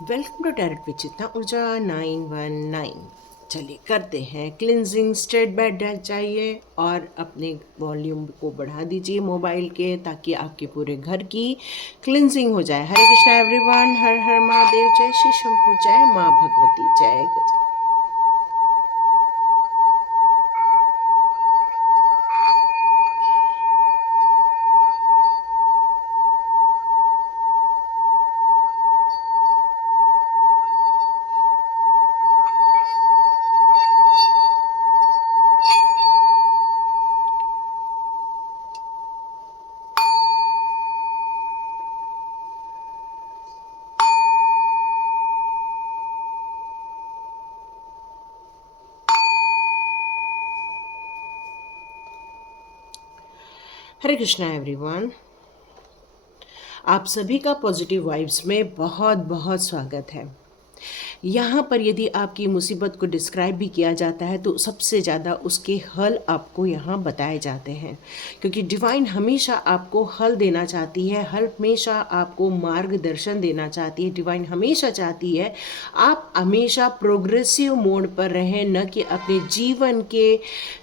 Welcome to direct with चेतना ऊर्जा 919। चलिए करते हैं क्लिनजिंग। स्ट्रेट बैठ जाइए और अपने वॉल्यूम को बढ़ा दीजिए मोबाइल के, ताकि आपके पूरे घर की क्लिनजिंग हो जाए। हरे कृष्णा एवरीवन, हर हर महादेव, जय श्री शंभू, जय माँ भगवती, जय गज। हरे कृष्णा एवरीवन, आप सभी का पॉजिटिव वाइब्स में बहुत बहुत स्वागत है। यहाँ पर यदि आपकी मुसीबत को डिस्क्राइब भी किया जाता है तो सबसे ज़्यादा उसके हल आपको यहाँ बताए जाते हैं, क्योंकि डिवाइन हमेशा आपको हल देना चाहती है, हमेशा आपको मार्गदर्शन देना चाहती है। डिवाइन हमेशा चाहती है आप हमेशा प्रोग्रेसिव मोड पर रहें, न कि अपने जीवन के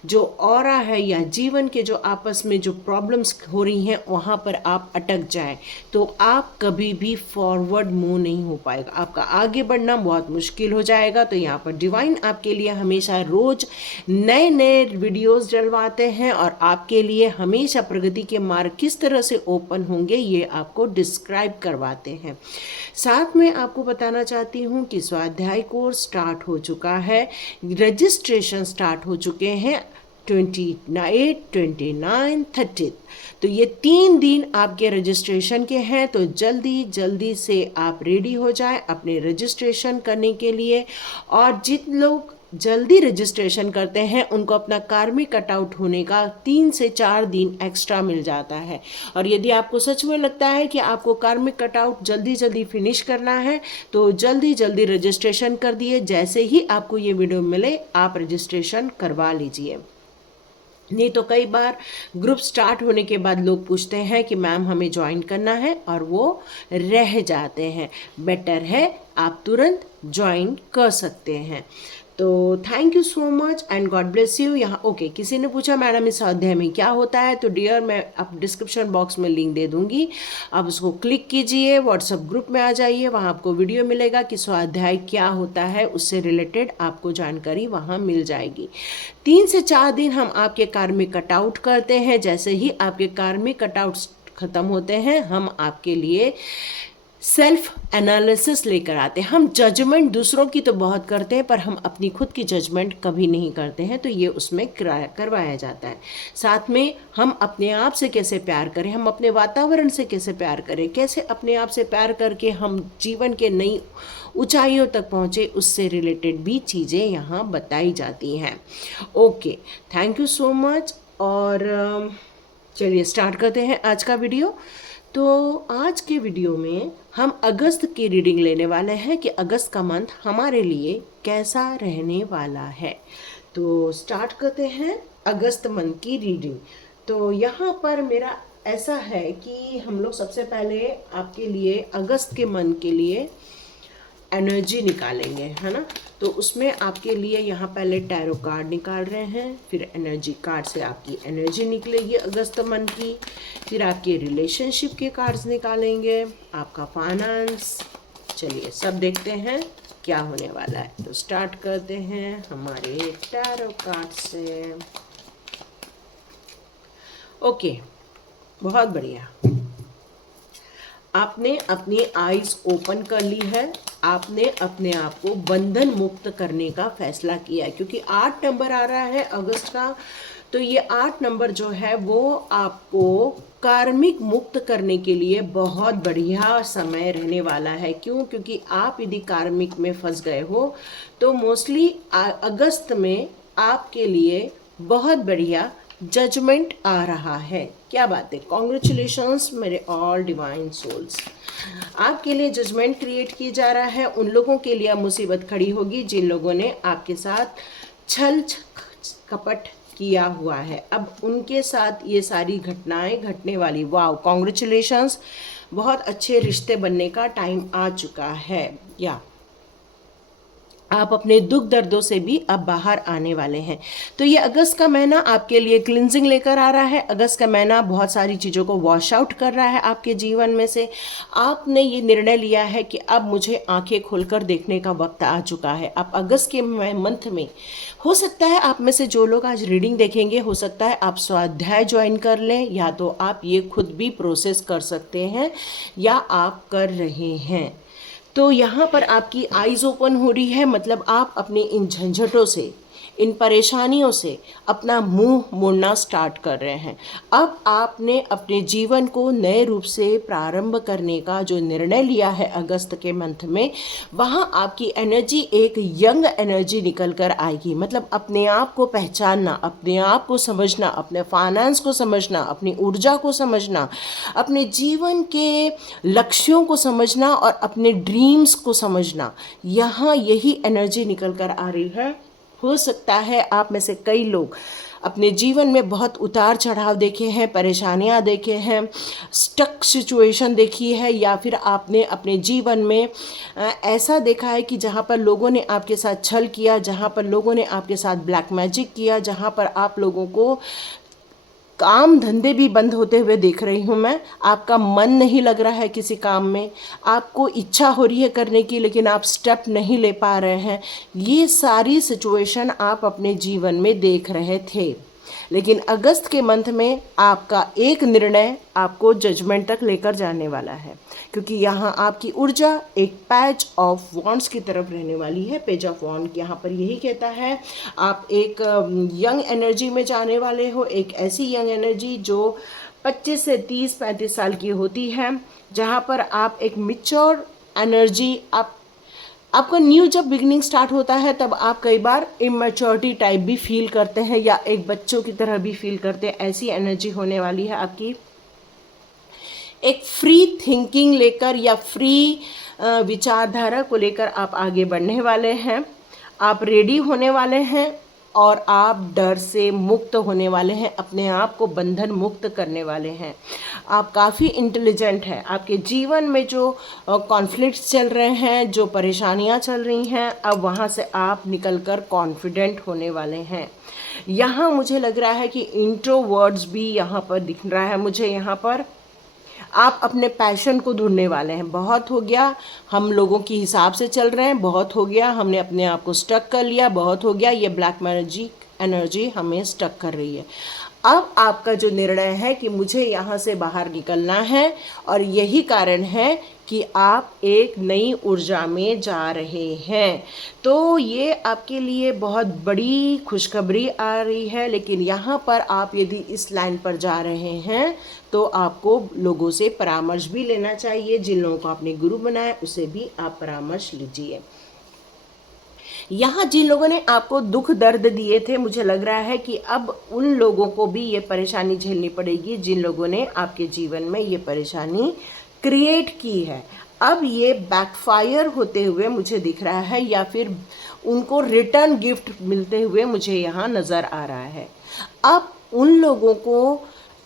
जो ऑरा है या जीवन के जो आपस में जो प्रॉब्लम्स हो रही हैं वहाँ पर आप अटक जाएं, तो आप कभी भी फॉरवर्ड मूव नहीं हो पाएगा, आपका आगे बढ़ना बहुत मुश्किल हो जाएगा। तो यहाँ पर डिवाइन आपके लिए हमेशा रोज नए नए वीडियोस डलवाते हैं और आपके लिए हमेशा प्रगति के मार्ग किस तरह से ओपन होंगे ये आपको डिस्क्राइब करवाते हैं। साथ में आपको बताना चाहती हूँ कि स्वाध्याय कोर्स स्टार्ट हो चुका है, रजिस्ट्रेशन स्टार्ट हो चुके हैं 28, 29, 30। तो ये 3 दिन आपके रजिस्ट्रेशन के हैं, तो जल्दी जल्दी से आप रेडी हो जाएं अपने रजिस्ट्रेशन करने के लिए। और जिन लोग जल्दी रजिस्ट्रेशन करते हैं उनको अपना कार्मिक कटआउट होने का 3 से 4 दिन एक्स्ट्रा मिल जाता है। और यदि आपको सच में लगता है कि आपको कार्मिक कटआउट जल्दी जल्दी फिनिश करना है तो जल्दी जल्दी रजिस्ट्रेशन कर दिए। जैसे ही आपको ये वीडियो मिले आप रजिस्ट्रेशन करवा लीजिए। नहीं तो कई बार ग्रुप स्टार्ट होने के बाद लोग पूछते हैं कि मैम हमें ज्वाइन करना है और वो रह जाते हैं। बेटर है आप तुरंत ज्वाइन कर सकते हैं। तो thank you so much and God bless you. यहाँ ओके, किसी ने पूछा मैडम इस अध्याय में क्या होता है, तो डियर मैं आप डिस्क्रिप्शन बॉक्स में लिंक दे दूंगी, आप उसको क्लिक कीजिए, व्हाट्सएप ग्रुप में आ जाइए, वहाँ आपको वीडियो मिलेगा कि स्वाध्याय क्या होता है, उससे रिलेटेड आपको जानकारी वहाँ मिल जाएगी। 3 से 4 दिन हम आपके कार्मिक कटआउट करते हैं। जैसे ही आपके कार्मिक कटआउट खत्म होते हैं हम आपके लिए सेल्फ एनालिसिस लेकर आते हैं। हम जजमेंट दूसरों की तो बहुत करते हैं पर हम अपनी खुद की जजमेंट कभी नहीं करते हैं, तो ये उसमें करवाया जाता है। साथ में हम अपने आप से कैसे प्यार करें, हम अपने वातावरण से कैसे प्यार करें, कैसे अपने आप से प्यार करके हम जीवन के नई ऊंचाइयों तक पहुँचे, उससे रिलेटेड भी चीज़ें यहाँ बताई जाती हैं। Okay, thank you so much. और चलिए स्टार्ट करते हैं आज का वीडियो। तो आज के वीडियो में हम अगस्त की रीडिंग लेने वाले हैं कि अगस्त का मंथ हमारे लिए कैसा रहने वाला है। तो स्टार्ट करते हैं अगस्त मंथ की रीडिंग। तो यहाँ पर मेरा ऐसा है कि हम लोग सबसे पहले आपके लिए अगस्त के मंथ के लिए एनर्जी निकालेंगे, है ना। तो उसमें आपके लिए यहाँ पहले टैरो कार्ड निकाल रहे हैं, फिर एनर्जी कार्ड से आपकी एनर्जी निकलेगी अगस्त मंथ की, फिर आपके रिलेशनशिप के कार्ड्स निकालेंगे, आपका फाइनेंस। चलिए सब देखते हैं क्या होने वाला है। तो स्टार्ट करते हैं हमारे टैरो कार्ड से। ओके, बहुत बढ़िया, आपने अपनी आईज ओपन कर ली है, आपने अपने आप को बंधन मुक्त करने का फैसला किया है, क्योंकि 8 नंबर आ रहा है अगस्त का। तो ये 8 नंबर जो है वो आपको कार्मिक मुक्त करने के लिए बहुत बढ़िया समय रहने वाला है। क्यों? क्योंकि आप यदि कार्मिक में फंस गए हो तो मोस्टली अगस्त में आपके लिए बहुत बढ़िया जजमेंट आ रहा है। क्या बात है, कॉन्ग्रेचुलेशंस मेरे ऑल डिवाइन सोल्स। आपके लिए जजमेंट क्रिएट किया जा रहा है। उन लोगों के लिए मुसीबत खड़ी होगी जिन लोगों ने आपके साथ छल कपट किया हुआ है। अब उनके साथ ये सारी घटनाएं घटने वाली। वाओ, कॉन्ग्रेचुलेशंस, बहुत अच्छे रिश्ते बनने का टाइम आ चुका है, या आप अपने दुख दर्दों से भी अब बाहर आने वाले हैं। तो ये अगस्त का महीना आपके लिए क्लिनजिंग लेकर आ रहा है। अगस्त का महीना बहुत सारी चीज़ों को वॉश आउट कर रहा है आपके जीवन में से। आपने ये निर्णय लिया है कि अब मुझे आंखें खोलकर देखने का वक्त आ चुका है। आप अगस्त के मंथ में, हो सकता है आप में से जो लोग आज रीडिंग देखेंगे, हो सकता है आप स्वाध्याय ज्वाइन कर लें, या तो आप ये खुद भी प्रोसेस कर सकते हैं या आप कर रहे हैं। तो यहाँ पर आपकी आइज़ ओपन हो रही है, मतलब आप अपने इन झंझटों से, इन परेशानियों से अपना मुंह मोड़ना स्टार्ट कर रहे हैं। अब आपने अपने जीवन को नए रूप से प्रारंभ करने का जो निर्णय लिया है अगस्त के मंथ में, वहाँ आपकी एनर्जी एक यंग एनर्जी निकल कर आएगी। मतलब अपने आप को पहचानना, अपने आप को समझना, अपने फाइनेंस को समझना, अपनी ऊर्जा को समझना, अपने जीवन के लक्ष्यों को समझना और अपने ड्रीम्स को समझना, यहाँ यही एनर्जी निकल कर आ रही है। हो सकता है आप में से कई लोग अपने जीवन में बहुत उतार चढ़ाव देखे हैं, परेशानियां देखे हैं, स्टक सिचुएशन देखी है, या फिर आपने अपने जीवन में ऐसा देखा है कि जहां पर लोगों ने आपके साथ छल किया, जहां पर लोगों ने आपके साथ ब्लैक मैजिक किया, जहां पर आप लोगों को काम धंधे भी बंद होते हुए देख रही हूँ मैं। आपका मन नहीं लग रहा है किसी काम में, आपको इच्छा हो रही है करने की लेकिन आप स्टेप नहीं ले पा रहे हैं। ये सारी सिचुएशन आप अपने जीवन में देख रहे थे, लेकिन अगस्त के मंथ में आपका एक निर्णय आपको जजमेंट तक लेकर जाने वाला है, क्योंकि यहाँ आपकी ऊर्जा एक पैच ऑफ वॉन्ड्स की तरफ रहने वाली है। पेज ऑफ वॉन्ड यहाँ पर यही कहता है आप एक यंग एनर्जी में जाने वाले हो, एक ऐसी यंग एनर्जी जो 25 से 30-35 साल की होती है, जहाँ पर आप एक मिच्योर एनर्जी, आपका न्यू जब बिगनिंग स्टार्ट होता है तब आप कई बार इमेच्योरिटी टाइप भी फील करते हैं या एक बच्चों की तरह भी फील करते हैं। ऐसी एनर्जी होने वाली है आपकी। एक फ्री थिंकिंग लेकर या फ्री विचारधारा को लेकर आप आगे बढ़ने वाले हैं। आप रेडी होने वाले हैं और आप डर से मुक्त होने वाले हैं, अपने आप को बंधन मुक्त करने वाले हैं। आप काफ़ी इंटेलिजेंट हैं। आपके जीवन में जो कॉन्फ्लिक्ट्स चल रहे हैं, जो परेशानियां चल रही हैं, अब वहाँ से आप निकलकर कॉन्फिडेंट होने वाले हैं। यहाँ मुझे लग रहा है कि इंट्रोवर्ड्स भी यहाँ पर दिख रहा है मुझे। यहाँ पर आप अपने पैशन को ढूंढने वाले हैं। बहुत हो गया हम लोगों की हिसाब से चल रहे हैं, बहुत हो गया हमने अपने आप को स्टक कर लिया, बहुत हो गया ये ब्लैक मैजिक एनर्जी हमें स्टक कर रही है। अब आपका जो निर्णय है कि मुझे यहाँ से बाहर निकलना है, और यही कारण है कि आप एक नई ऊर्जा में जा रहे हैं। तो ये आपके लिए बहुत बड़ी खुशखबरी आ रही है। लेकिन यहाँ पर आप यदि इस लाइन पर जा रहे हैं तो आपको लोगों से परामर्श भी लेना चाहिए। जिन लोगों को आपने गुरु बनाया उसे भी आप परामर्श लीजिए। यहाँ जिन लोगों ने आपको दुख दर्द दिए थे, मुझे लग रहा है कि अब उन लोगों को भी ये परेशानी झेलनी पड़ेगी जिन लोगों ने आपके जीवन में ये परेशानी क्रिएट की है। अब ये बैकफायर होते हुए मुझे दिख रहा है, या फिर उनको रिटर्न गिफ्ट मिलते हुए मुझे यहाँ नज़र आ रहा है। अब उन लोगों को,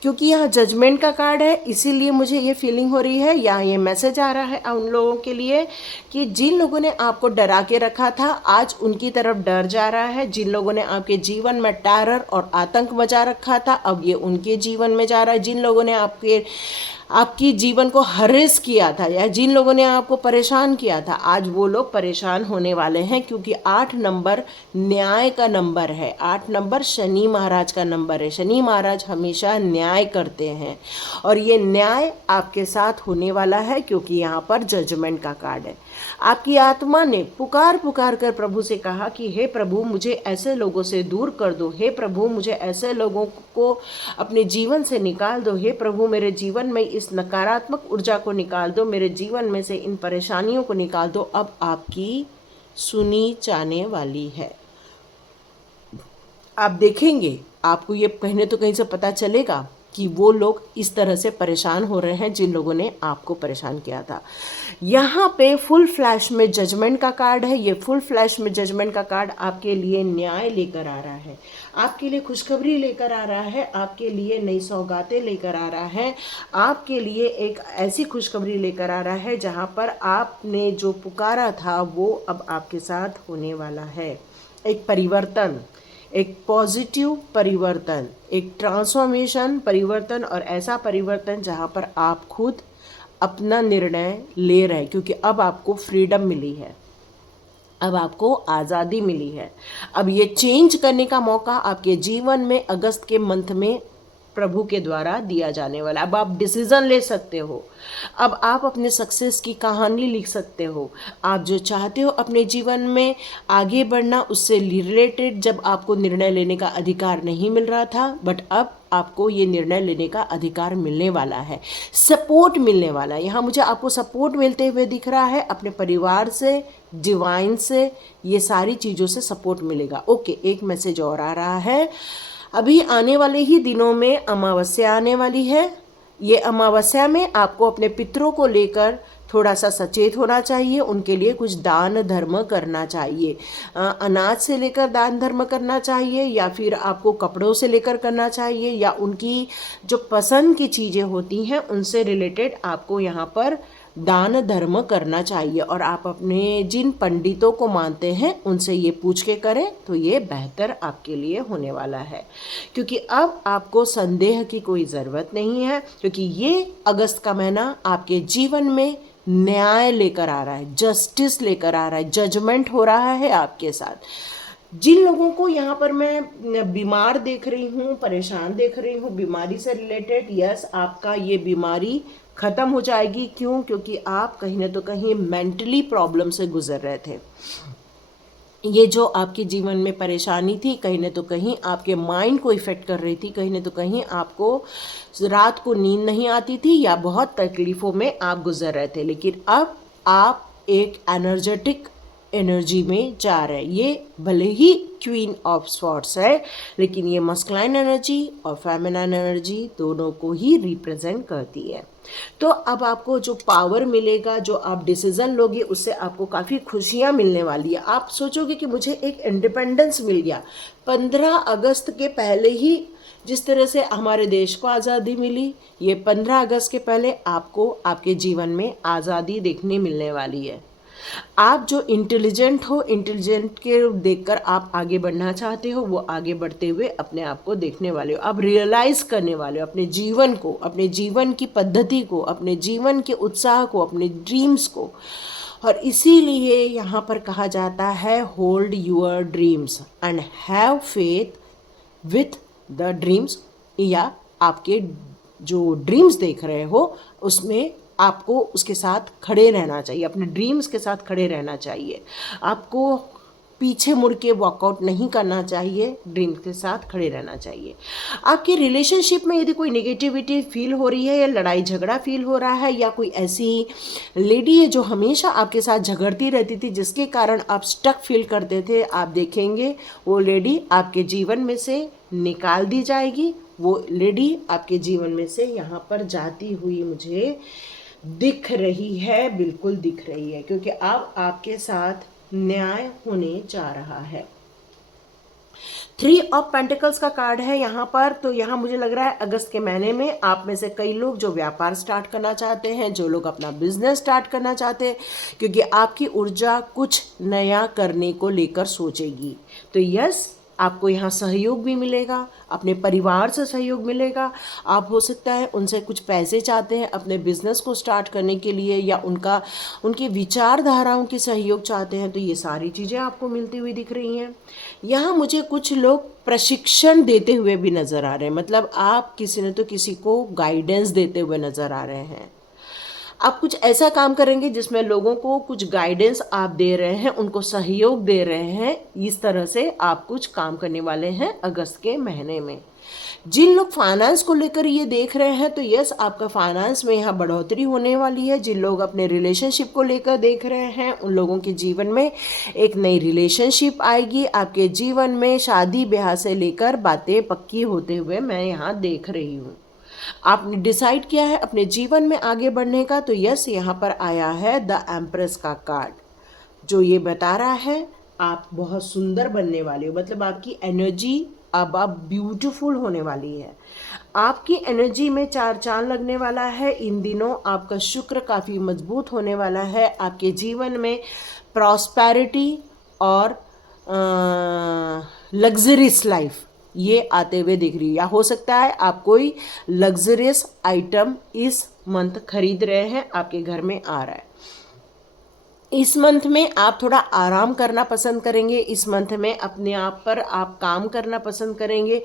क्योंकि यहाँ जजमेंट का कार्ड है, इसीलिए मुझे ये फीलिंग हो रही है, या ये मैसेज आ रहा है उन लोगों के लिए कि जिन लोगों ने आपको डरा के रखा था आज उनकी तरफ डर जा रहा है। जिन लोगों ने आपके जीवन में टेरर और आतंक मचा रखा था अब ये उनके जीवन में जा रहा है। जिन लोगों ने आपकी जीवन को हरेस किया था या जिन लोगों ने आपको परेशान किया था, आज वो लोग परेशान होने वाले हैं, क्योंकि 8 नंबर न्याय का नंबर है। 8 नंबर शनि महाराज का नंबर है। शनि महाराज हमेशा न्याय करते हैं और ये न्याय आपके साथ होने वाला है, क्योंकि यहाँ पर जजमेंट का कार्ड है। आपकी आत्मा ने पुकार कर प्रभु से कहा कि हे प्रभु मुझे ऐसे लोगों से दूर कर दो, हे प्रभु मुझे ऐसे लोगों को अपने जीवन से निकाल दो, हे प्रभु मेरे जीवन में इस नकारात्मक ऊर्जा को निकाल दो, मेरे जीवन में से इन परेशानियों को निकाल दो। अब आपकी सुनी जाने वाली है। आप देखेंगे, आपको ये कहने तो कहीं से पता चलेगा कि वो लोग इस तरह से परेशान हो रहे हैं जिन लोगों ने आपको परेशान किया था। यहाँ पे फुल फ्लैश में जजमेंट का कार्ड है। ये फुल फ्लैश में जजमेंट का कार्ड आपके लिए न्याय लेकर आ रहा है, आपके लिए खुशखबरी लेकर आ रहा है, आपके लिए नई सौगातें लेकर आ रहा है, आपके लिए एक ऐसी खुशखबरी लेकर आ रहा है जहाँ पर आपने जो पुकारा था वो अब आपके साथ होने वाला है। एक परिवर्तन, एक पॉजिटिव परिवर्तन, एक ट्रांसफॉर्मेशन परिवर्तन, और ऐसा परिवर्तन जहाँ पर आप खुद अपना निर्णय ले रहे हैं, क्योंकि अब आपको फ्रीडम मिली है, अब आपको आज़ादी मिली है। अब ये चेंज करने का मौका आपके जीवन में अगस्त के मंथ में प्रभु के द्वारा दिया जाने वाला। अब आप डिसीज़न ले सकते हो, अब आप अपने सक्सेस की कहानी लिख सकते हो। आप जो चाहते हो अपने जीवन में आगे बढ़ना, उससे रिलेटेड जब आपको निर्णय लेने का अधिकार नहीं मिल रहा था, बट अब आपको ये निर्णय लेने का अधिकार मिलने वाला है, सपोर्ट मिलने वाला है। यहाँ मुझे आपको सपोर्ट मिलते हुए दिख रहा है, अपने परिवार से, डिवाइन से, ये सारी चीज़ों से सपोर्ट मिलेगा। ओके, एक मैसेज और आ रहा है। अभी आने वाले ही दिनों में अमावस्या आने वाली है। ये अमावस्या में आपको अपने पितरों को लेकर थोड़ा सा सचेत होना चाहिए, उनके लिए कुछ दान धर्म करना चाहिए। अनाज से लेकर दान धर्म करना चाहिए, या फिर आपको कपड़ों से लेकर करना चाहिए, या उनकी जो पसंद की चीज़ें होती हैं उनसे रिलेटेड आपको यहाँ पर दान धर्म करना चाहिए। और आप अपने जिन पंडितों को मानते हैं उनसे ये पूछ के करें तो ये बेहतर आपके लिए होने वाला है, क्योंकि अब आपको संदेह की कोई ज़रूरत नहीं है, क्योंकि ये अगस्त का महीना आपके जीवन में न्याय लेकर आ रहा है, जस्टिस लेकर आ रहा है, जजमेंट हो रहा है आपके साथ। जिन लोगों को यहाँ पर मैं बीमार देख रही हूँ, परेशान देख रही हूँ बीमारी से रिलेटेड, यस, आपका ये बीमारी ख़त्म हो जाएगी। क्यों? क्योंकि आप कहीं ना तो कहीं मेंटली प्रॉब्लम से गुजर रहे थे। ये जो आपके जीवन में परेशानी थी, कहीं ना तो कहीं आपके माइंड को इफ़ेक्ट कर रही थी, कहीं ना तो कहीं आपको रात को नींद नहीं आती थी, या बहुत तकलीफ़ों में आप गुजर रहे थे। लेकिन अब आप एक एनर्जेटिक एनर्जी में जा रहे हैं। ये भले ही क्वीन ऑफ स्वॉर्ड्स है, लेकिन ये मस्कुलाइन एनर्जी और फेमिनाइन एनर्जी दोनों को ही रिप्रेजेंट करती है। तो अब आपको जो पावर मिलेगा, जो आप डिसीज़न लोगे, उससे आपको काफ़ी खुशियाँ मिलने वाली है। आप सोचोगे कि मुझे एक इंडिपेंडेंस मिल गया। 15 अगस्त के पहले ही जिस तरह से हमारे देश को आज़ादी मिली, ये 15 अगस्त के पहले आपको आपके जीवन में आज़ादी देखने मिलने वाली है। आप जो इंटेलिजेंट हो, इंटेलिजेंट के देखकर आप आगे बढ़ना चाहते हो, वो आगे बढ़ते हुए अपने आप को देखने वाले हो। आप रियलाइज़ करने वाले हो अपने जीवन को, अपने जीवन की पद्धति को, अपने जीवन के उत्साह को, अपने ड्रीम्स को। और इसीलिए यहाँ पर कहा जाता है hold your dreams and have faith with the dreams, या आपके जो ड्रीम्स देख रहे हो उसमें आपको उसके साथ खड़े रहना चाहिए, अपने ड्रीम्स के साथ खड़े रहना चाहिए। आपको पीछे मुड़ के वॉकआउट नहीं करना चाहिए, ड्रीम्स के साथ खड़े रहना चाहिए। आपके रिलेशनशिप में यदि कोई नेगेटिविटी फील हो रही है, या लड़ाई झगड़ा फील हो रहा है, या कोई ऐसी लेडी है जो हमेशा आपके साथ झगड़ती रहती थी, जिसके कारण आप स्टक फील करते थे, आप देखेंगे वो लेडी आपके जीवन में से निकाल दी जाएगी। वो लेडी आपके जीवन में से यहाँ पर जाती हुई मुझे दिख रही है, बिल्कुल दिख रही है, क्योंकि अब आपके साथ न्याय होने जा रहा है। 3 ऑफ पेंटिकल्स का कार्ड है यहाँ पर। तो यहाँ मुझे लग रहा है अगस्त के महीने में आप में से कई लोग जो व्यापार स्टार्ट करना चाहते हैं, जो लोग अपना बिजनेस स्टार्ट करना चाहते हैं, क्योंकि आपकी ऊर्जा कुछ नया करने को लेकर सोचेगी। तो यस, आपको यहाँ सहयोग भी मिलेगा, अपने परिवार से सहयोग मिलेगा। आप हो सकता है उनसे कुछ पैसे चाहते हैं अपने बिजनेस को स्टार्ट करने के लिए, या उनकी विचारधाराओं की सहयोग चाहते हैं, तो ये सारी चीज़ें आपको मिलती हुई दिख रही हैं। यहाँ मुझे कुछ लोग प्रशिक्षण देते हुए भी नज़र आ रहे हैं, मतलब आप किसी न तो किसी को गाइडेंस देते हुए नज़र आ रहे हैं। आप कुछ ऐसा काम करेंगे जिसमें लोगों को कुछ गाइडेंस आप दे रहे हैं, उनको सहयोग दे रहे हैं। इस तरह से आप कुछ काम करने वाले हैं अगस्त के महीने में। जिन लोग फाइनेंस को लेकर ये देख रहे हैं, तो यस, आपका फाइनेंस में यहाँ बढ़ोतरी होने वाली है। जिन लोग अपने रिलेशनशिप को लेकर देख रहे हैं, उन लोगों के जीवन में एक नई रिलेशनशिप आएगी। आपके जीवन में शादी ब्याह से लेकर बातें पक्की होते हुए मैं यहाँ देख रही हूँ। आपने डिसाइड किया है अपने जीवन में आगे बढ़ने का, तो यस यहाँ पर आया है द एम्प्रेस का कार्ड, जो ये बता रहा है आप बहुत सुंदर बनने वाले हो। मतलब आपकी एनर्जी अब आप ब्यूटीफुल होने वाली है। आपकी एनर्जी में चार चांद लगने वाला है इन दिनों। आपका शुक्र काफ़ी मजबूत होने वाला है। आपके जीवन में प्रॉस्पेरिटी और लग्जरियस लाइफ ये आते हुए दिख रही है। या हो सकता है आप कोई लग्जरियस आइटम इस मंथ खरीद रहे हैं, आपके घर में आ रहा है। इस मंथ में आप थोड़ा आराम करना पसंद करेंगे। इस मंथ में अपने आप पर आप काम करना पसंद करेंगे।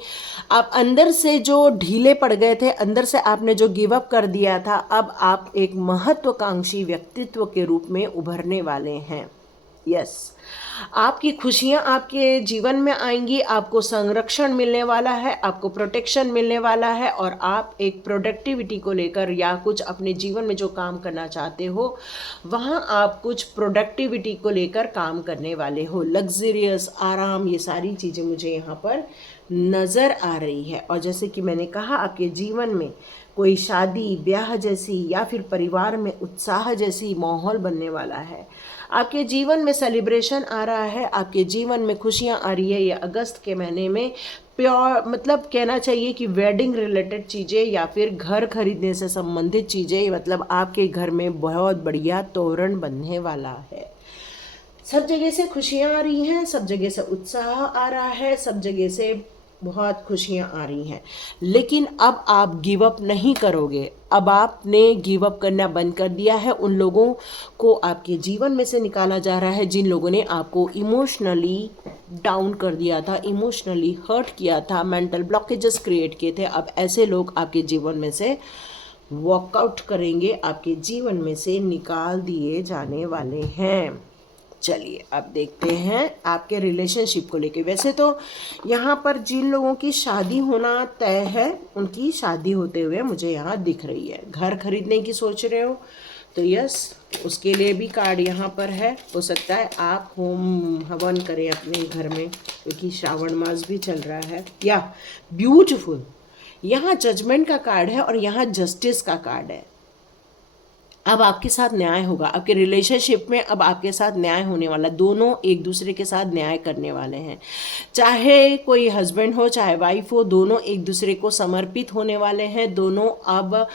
आप अंदर से जो ढीले पड़ गए थे, अंदर से आपने जो गिव अप कर दिया था, अब आप एक महत्वाकांक्षी व्यक्तित्व के रूप में उभरने वाले हैं। यस, आपकी खुशियां आपके जीवन में आएंगी। आपको संरक्षण मिलने वाला है, आपको प्रोटेक्शन मिलने वाला है, और आप एक प्रोडक्टिविटी को लेकर या कुछ अपने जीवन में जो काम करना चाहते हो वहाँ आप कुछ प्रोडक्टिविटी को लेकर काम करने वाले हो। लग्जरियस, आराम, ये सारी चीज़ें मुझे यहाँ पर नज़र आ रही है। और जैसे कि मैंने कहा, आपके जीवन में कोई शादी ब्याह जैसी या फिर परिवार में उत्साह जैसी माहौल बनने वाला है। आपके जीवन में सेलिब्रेशन आ रहा है, आपके जीवन में खुशियाँ आ रही है। ये अगस्त के महीने में प्योर, मतलब कहना चाहिए कि वेडिंग रिलेटेड चीज़ें या फिर घर खरीदने से संबंधित चीज़ें, मतलब आपके घर में बहुत बढ़िया तोरण बनने वाला है। सब जगह से खुशियाँ आ रही हैं, सब जगह से उत्साह आ रहा है, सब जगह से बहुत खुशियाँ आ रही हैं। लेकिन अब आप गिव अप नहीं करोगे। अब आपने गिव अप करना बंद कर दिया है। उन लोगों को आपके जीवन में से निकाला जा रहा है जिन लोगों ने आपको इमोशनली डाउन कर दिया था, इमोशनली हर्ट किया था, मेंटल ब्लॉकेजेस क्रिएट किए थे। अब ऐसे लोग आपके जीवन में से वॉकआउट करेंगे, आपके जीवन में से निकाल दिए जाने वाले हैं। चलिए अब देखते हैं आपके रिलेशनशिप को लेके। वैसे तो यहाँ पर जिन लोगों की शादी होना तय है, उनकी शादी होते हुए मुझे यहाँ दिख रही है। घर खरीदने की सोच रहे हो तो यस, उसके लिए भी कार्ड यहाँ पर है। हो सकता है आप होम हवन करें अपने घर में, क्योंकि श्रावण मास भी चल रहा है। या ब्यूटीफुल, यहाँ जजमेंट का कार्ड है और यहाँ जस्टिस का कार्ड है। अब आपके साथ न्याय होगा, आपके रिलेशनशिप में अब आपके साथ न्याय होने वाला। दोनों एक दूसरे के साथ न्याय करने वाले हैं। चाहे कोई हस्बैंड हो चाहे वाइफ हो, दोनों एक दूसरे को समर्पित होने वाले हैं। दोनों अब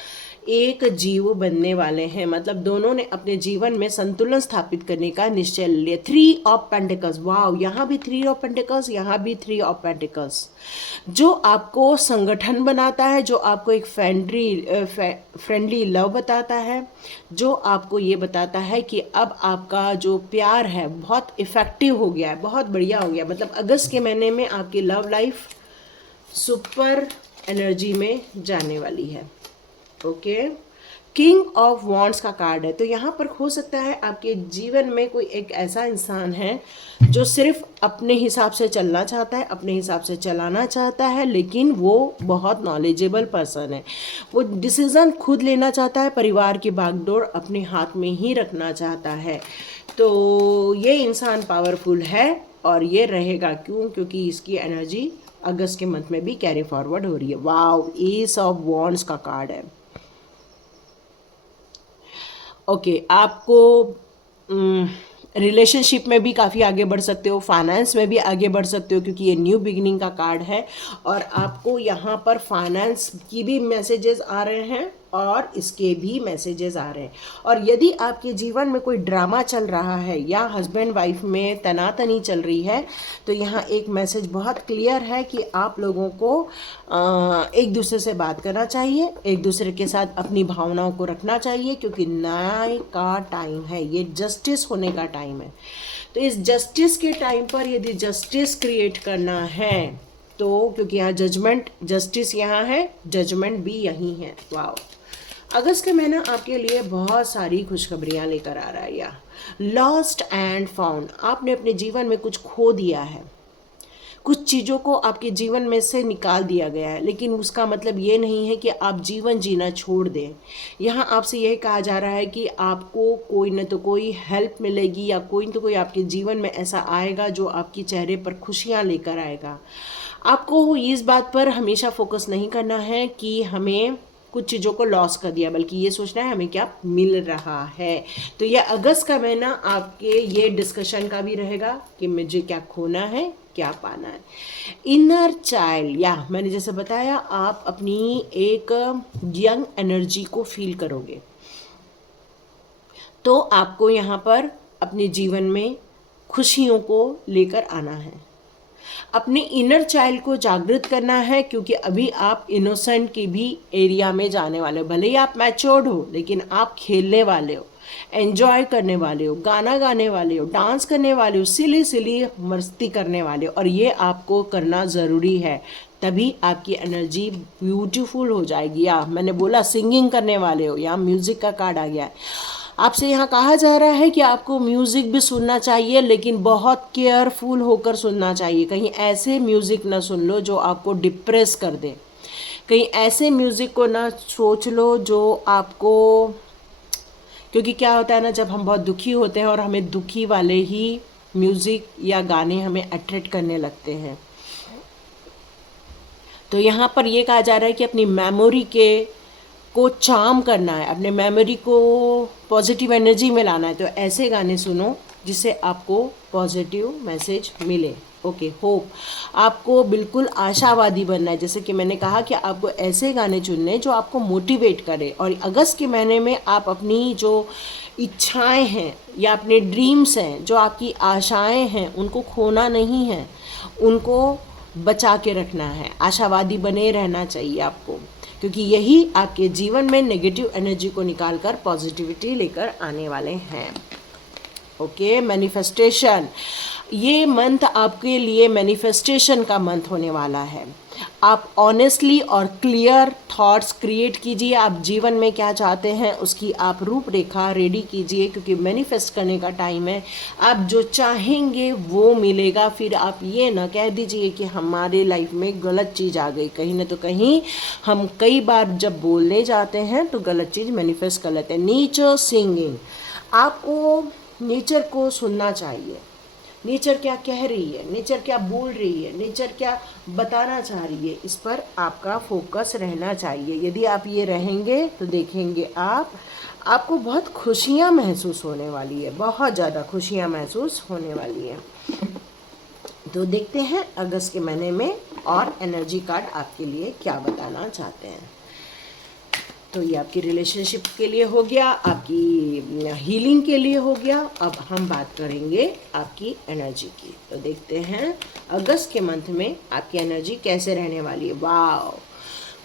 एक जीव बनने वाले हैं। मतलब दोनों ने अपने जीवन में संतुलन स्थापित करने का निश्चय लिया। 3 ऑफ पेंटिकल्स, वाओ, यहाँ भी 3 ऑफ पेंटिकल्स, यहाँ भी 3 ऑफ पेंटिकल्स, जो आपको संगठन बनाता है, जो आपको एक फ्रेंडली लव बताता है, जो आपको ये बताता है कि अब आपका जो प्यार है बहुत इफ़ेक्टिव हो गया है, बहुत बढ़िया हो गया। मतलब अगस्त के महीने में आपकी लव लाइफ सुपर एनर्जी में जाने वाली है। ओके, किंग ऑफ वॉन्ड्स का कार्ड है। तो यहाँ पर हो सकता है आपके जीवन में कोई एक ऐसा इंसान है जो सिर्फ अपने हिसाब से चलना चाहता है, अपने हिसाब से चलाना चाहता है, लेकिन वो बहुत नॉलेजेबल पर्सन है। वो डिसीज़न खुद लेना चाहता है, परिवार की बागडोर अपने हाथ में ही रखना चाहता है। तो ये इंसान पावरफुल है और ये रहेगा। क्यों? क्योंकि इसकी एनर्जी अगस्त के मंथ में भी कैरी फॉरवर्ड हो रही है। वाओ, एस ऑफ वॉन्ड्स का कार्ड है। ओके, आपको रिलेशनशिप में भी काफ़ी आगे बढ़ सकते हो, फाइनेंस में भी आगे बढ़ सकते हो, क्योंकि ये न्यू बिगिनिंग का कार्ड है। और आपको यहाँ पर फाइनेंस की भी मैसेजेस आ रहे हैं और इसके भी मैसेजेस आ रहे हैं। और यदि आपके जीवन में कोई ड्रामा चल रहा है या हस्बैंड वाइफ में तनातनी चल रही है, तो यहाँ एक मैसेज बहुत क्लियर है कि आप लोगों को एक दूसरे से बात करना चाहिए, एक दूसरे के साथ अपनी भावनाओं को रखना चाहिए, क्योंकि न्याय का टाइम है, ये जस्टिस होने का टाइम है। तो इस जस्टिस के टाइम पर यदि जस्टिस क्रिएट करना है तो, क्योंकि यहाँ जजमेंट, जस्टिस यहाँ है, जजमेंट भी यहीं है। वाओ, अगस्त का महीना आपके लिए बहुत सारी खुशखबरियाँ लेकर आ रहा है। या लॉस्ट एंड फाउंड, आपने अपने जीवन में कुछ खो दिया है, कुछ चीज़ों को आपके जीवन में से निकाल दिया गया है, लेकिन उसका मतलब ये नहीं है कि आप जीवन जीना छोड़ दें। यहाँ आपसे यह कहा जा रहा है कि आपको कोई न तो कोई हेल्प मिलेगी या कोई न तो कोई आपके जीवन में ऐसा आएगा जो आपके चेहरे पर खुशियाँ लेकर आएगा। आपको इस बात पर हमेशा फोकस नहीं करना है कि हमें कुछ चीज़ों को लॉस कर दिया, बल्कि ये सोचना है हमें क्या मिल रहा है। तो ये अगस्त का महीना आपके ये डिस्कशन का भी रहेगा कि मुझे क्या खोना है, क्या पाना है। इनर चाइल्ड, या मैंने जैसे बताया, आप अपनी एक यंग एनर्जी को फील करोगे, तो आपको यहाँ पर अपने जीवन में खुशियों को लेकर आना है, अपने इनर चाइल्ड को जागृत करना है, क्योंकि अभी आप इनोसेंट की भी एरिया में जाने वाले हो। भले ही आप मैच्योर्ड हो, लेकिन आप खेलने वाले हो, एंजॉय करने वाले हो, गाना गाने वाले हो, डांस करने वाले हो, सिली सिली मस्ती करने वाले हो, और ये आपको करना ज़रूरी है। तभी आपकी एनर्जी ब्यूटीफुल हो जाएगी। या मैंने बोला सिंगिंग करने वाले हो, या म्यूज़िक का कार्ड आ गया है। आपसे यहाँ कहा जा रहा है कि आपको म्यूज़िक भी सुनना चाहिए, लेकिन बहुत केयरफुल होकर सुनना चाहिए। कहीं ऐसे म्यूज़िक ना सुन लो जो आपको डिप्रेस कर दे, कहीं ऐसे म्यूज़िक को ना सोच लो जो आपको, क्योंकि क्या होता है ना, जब हम बहुत दुखी होते हैं और हमें दुखी वाले ही म्यूज़िक या गाने हमें अट्रैक्ट करने लगते हैं। तो यहाँ पर ये कहा जा रहा है कि अपनी मेमोरी को चार्म करना है, अपने मेमोरी को पॉजिटिव एनर्जी में लाना है। तो ऐसे गाने सुनो जिससे आपको पॉजिटिव मैसेज मिले। ओके, होप, आपको बिल्कुल आशावादी बनना है। जैसे कि मैंने कहा कि आपको ऐसे गाने चुनने जो आपको मोटिवेट करे। और अगस्त के महीने में आप अपनी जो इच्छाएं हैं या अपने ड्रीम्स हैं, जो आपकी आशाएं हैं, उनको खोना नहीं है, उनको बचा के रखना है। आशावादी बने रहना चाहिए आपको, क्योंकि यही आपके जीवन में नेगेटिव एनर्जी को निकालकर पॉजिटिविटी लेकर आने वाले हैं। ओके, मैनिफेस्टेशन, ये मंथ आपके लिए मैनिफेस्टेशन का मंथ होने वाला है। आप ऑनेस्टली और क्लियर थॉट्स क्रिएट कीजिए। आप जीवन में क्या चाहते हैं उसकी आप रूपरेखा रेडी कीजिए, क्योंकि मैनिफेस्ट करने का टाइम है। आप जो चाहेंगे वो मिलेगा। फिर आप ये ना कह दीजिए कि हमारे लाइफ में गलत चीज़ आ गई। कहीं ना तो कहीं हम कई बार जब बोलने जाते हैं तो गलत चीज़ मैनिफेस्ट कर लेते हैं। नेचर सिंगिंग, आपको नेचर को सुनना चाहिए। नेचर क्या कह रही है, नेचर क्या बोल रही है, नेचर क्या बताना चाह रही है, इस पर आपका फोकस रहना चाहिए। यदि आप ये रहेंगे तो देखेंगे आपको बहुत खुशियाँ महसूस होने वाली है, बहुत ज़्यादा खुशियाँ महसूस होने वाली है। तो देखते हैं अगस्त के महीने में और एनर्जी कार्ड आपके लिए क्या बताना चाहते हैं। तो ये आपकी रिलेशनशिप के लिए हो गया, आपकी हीलिंग के लिए हो गया। अब हम बात करेंगे आपकी एनर्जी की। तो देखते हैं अगस्त के मंथ में आपकी एनर्जी कैसे रहने वाली है। वाह,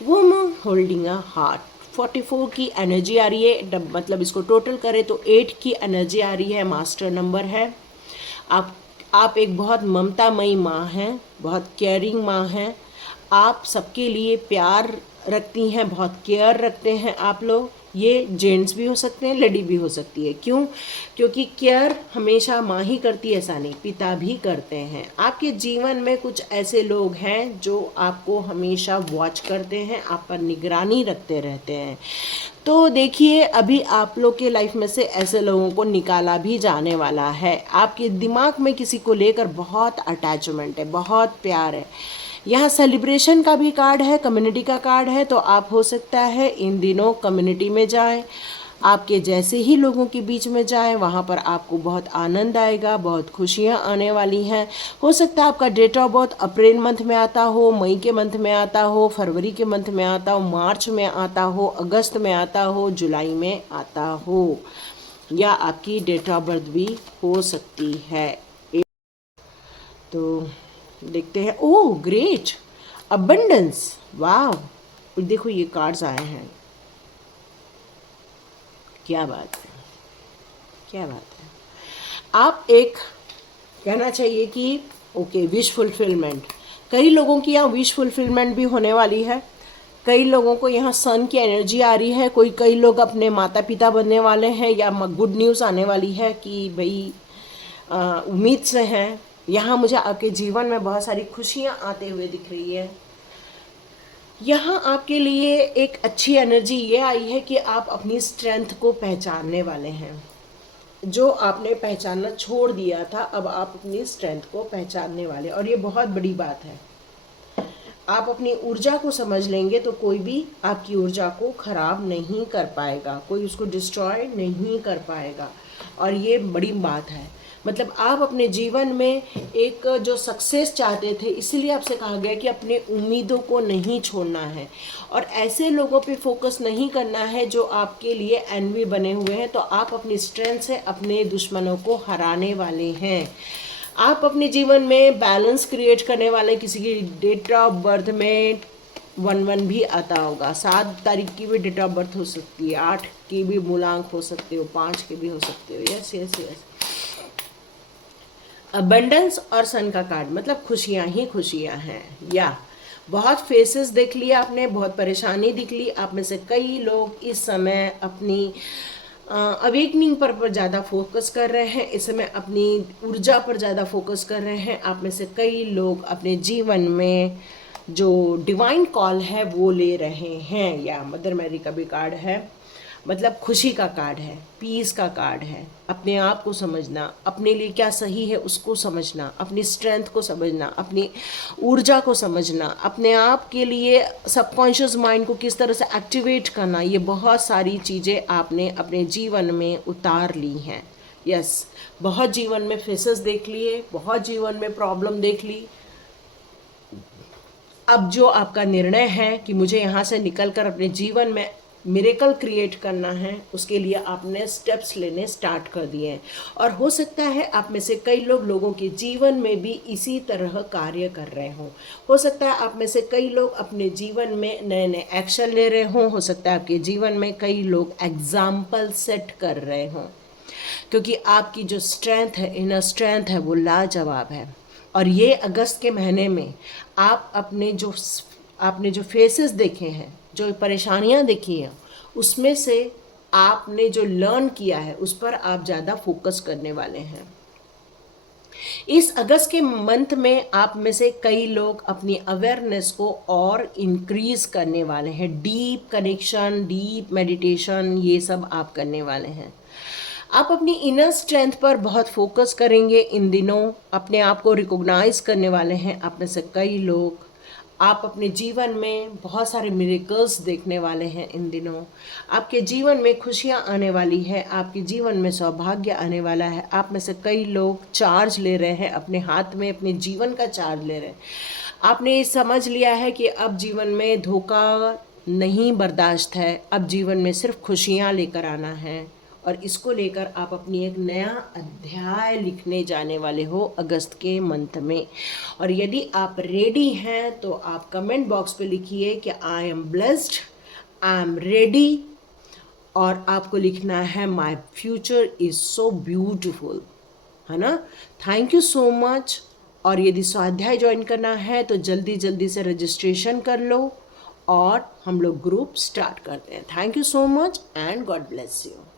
वुमन होल्डिंग अ हार्ट, 44 की एनर्जी आ रही है। मतलब इसको टोटल करें तो 8 की एनर्जी आ रही है। मास्टर नंबर है। आप एक बहुत ममतामयी माँ हैं, बहुत केयरिंग माँ हैं। आप सबके लिए प्यार रखती हैं, बहुत केयर रखते हैं आप लोग। ये जेंट्स भी हो सकते हैं, लेडी भी हो सकती है। क्यों? क्योंकि केयर हमेशा माँ ही करती है, ऐसा नहीं, पिता भी करते हैं। आपके जीवन में कुछ ऐसे लोग हैं जो आपको हमेशा वॉच करते हैं, आप पर निगरानी रखते रहते हैं। तो देखिए, अभी आप लोग के लाइफ में से ऐसे लोगों को निकाला भी जाने वाला है। आपके दिमाग में किसी को लेकर बहुत अटैचमेंट है, बहुत प्यार है। यहाँ सेलिब्रेशन का भी कार्ड है, कम्युनिटी का कार्ड है। तो आप हो सकता है इन दिनों कम्युनिटी में जाएं, आपके जैसे ही लोगों के बीच में जाएं। वहाँ पर आपको बहुत आनंद आएगा, बहुत खुशियाँ आने वाली हैं। हो सकता है आपका date of birth April month में आता हो, मई के मंथ में आता हो, फरवरी के मंथ में आता हो, मार्च में आता हो, अगस्त में आता हो, जुलाई में आता हो, या आपकी डेट ऑफ बर्थ भी हो सकती है। तो देखते हैं। ओह ग्रेट, अबंडेंस, वाह, देखो ये कार्ड्स आए हैं। क्या बात है, क्या बात है। आप एक कहना चाहिए कि ओके, विश फुलफिलमेंट, कई लोगों की यहाँ विश फुलफिलमेंट भी होने वाली है। कई लोगों को यहाँ सन की एनर्जी आ रही है। कई लोग अपने माता पिता बनने वाले हैं, या गुड न्यूज़ आने वाली है कि भाई उम्मीद से हैं। यहाँ मुझे आपके जीवन में बहुत सारी खुशियाँ आते हुए दिख रही है। यहाँ आपके लिए एक अच्छी एनर्जी ये आई है कि आप अपनी स्ट्रेंथ को पहचानने वाले हैं। जो आपने पहचानना छोड़ दिया था, अब आप अपनी स्ट्रेंथ को पहचानने वाले, और ये बहुत बड़ी बात है। आप अपनी ऊर्जा को समझ लेंगे तो कोई भी आपकी ऊर्जा को खराब नहीं कर पाएगा, कोई उसको डिस्ट्रॉय नहीं कर पाएगा। और ये बड़ी बात है। मतलब आप अपने जीवन में एक जो सक्सेस चाहते थे, इसीलिए आपसे कहा गया कि अपनी उम्मीदों को नहीं छोड़ना है और ऐसे लोगों पे फोकस नहीं करना है जो आपके लिए एनवी बने हुए हैं। तो आप अपनी स्ट्रेंथ से अपने दुश्मनों को हराने वाले हैं। आप अपने जीवन में बैलेंस क्रिएट करने वाले, किसी की डेट ऑफ बर्थ में 11 भी आता होगा, 7 तारीख की भी डेट ऑफ बर्थ हो सकती है, 8 की भी मूलांक हो सकते हो, 5 के भी हो सकते हो। Yes yes yes. अबंडेंस और सन का कार्ड मतलब खुशियाँ ही खुशियाँ हैं। या बहुत फेसेस देख लिया आपने, बहुत परेशानी दिख ली। आप में से कई लोग इस समय अपनी अवेकनिंग पर ज़्यादा फोकस कर रहे हैं, इस समय अपनी ऊर्जा पर ज़्यादा फोकस कर रहे हैं। आप में से कई लोग अपने जीवन में जो डिवाइन कॉल है वो ले रहे हैं। या मदर मैरी का भी कार्ड है, मतलब खुशी का कार्ड है, पीस का कार्ड है। अपने आप को समझना, अपने लिए क्या सही है उसको समझना, अपनी स्ट्रेंथ को समझना, अपनी ऊर्जा को समझना, अपने आप के लिए सबकॉन्शियस माइंड को किस तरह से एक्टिवेट करना, ये बहुत सारी चीज़ें आपने अपने जीवन में उतार ली हैं। यस, बहुत जीवन में फेसेस देख लिए, बहुत जीवन में प्रॉब्लम देख ली। अब जो आपका निर्णय है कि मुझे यहाँ से निकलकर अपने जीवन में मिरेकल क्रिएट करना है, उसके लिए आपने स्टेप्स लेने स्टार्ट कर दिए हैं। और हो सकता है आप में से कई लोगों के जीवन में भी इसी तरह कार्य कर रहे हों। हो सकता है आप में से कई लोग अपने जीवन में नए नए एक्शन ले रहे हों। हो सकता है आपके जीवन में कई लोग एग्जाम्पल सेट कर रहे हों, क्योंकि आपकी जो स्ट्रेंथ है, इनर स्ट्रेंथ है, वो लाजवाब है। और ये अगस्त के महीने में आप आपने जो फेसेस देखे हैं, जो परेशानियां देखी हैं, उसमें से आपने जो लर्न किया है उस पर आप ज़्यादा फोकस करने वाले हैं। इस अगस्त के मंथ में आप में से कई लोग अपनी अवेयरनेस को और इंक्रीज करने वाले हैं। डीप कनेक्शन, डीप मेडिटेशन, ये सब आप करने वाले हैं। आप अपनी इनर स्ट्रेंथ पर बहुत फोकस करेंगे इन दिनों, अपने आप को रिकॉग्नाइज करने वाले हैं। आप में से कई लोग आप अपने जीवन में बहुत सारे मिरेकल्स देखने वाले हैं इन दिनों। आपके जीवन में खुशियां आने वाली है, आपके जीवन में सौभाग्य आने वाला है। आप में से कई लोग चार्ज ले रहे हैं, अपने हाथ में अपने जीवन का चार्ज ले रहे हैं। आपने समझ लिया है कि अब जीवन में धोखा नहीं बर्दाश्त है, अब जीवन में सिर्फ खुशियां लेकर आना है। और इसको लेकर आप अपनी एक नया अध्याय लिखने जाने वाले हो अगस्त के मंथ में। और यदि आप रेडी हैं तो आप कमेंट बॉक्स पे लिखिए कि I am blessed, I am ready. और आपको लिखना है my future is so beautiful, है ना। Thank you so much. और यदि स्वाध्याय ज्वाइन करना है तो जल्दी जल्दी से रजिस्ट्रेशन कर लो और हम लोग ग्रुप स्टार्ट करते हैं। Thank you so much and God bless you.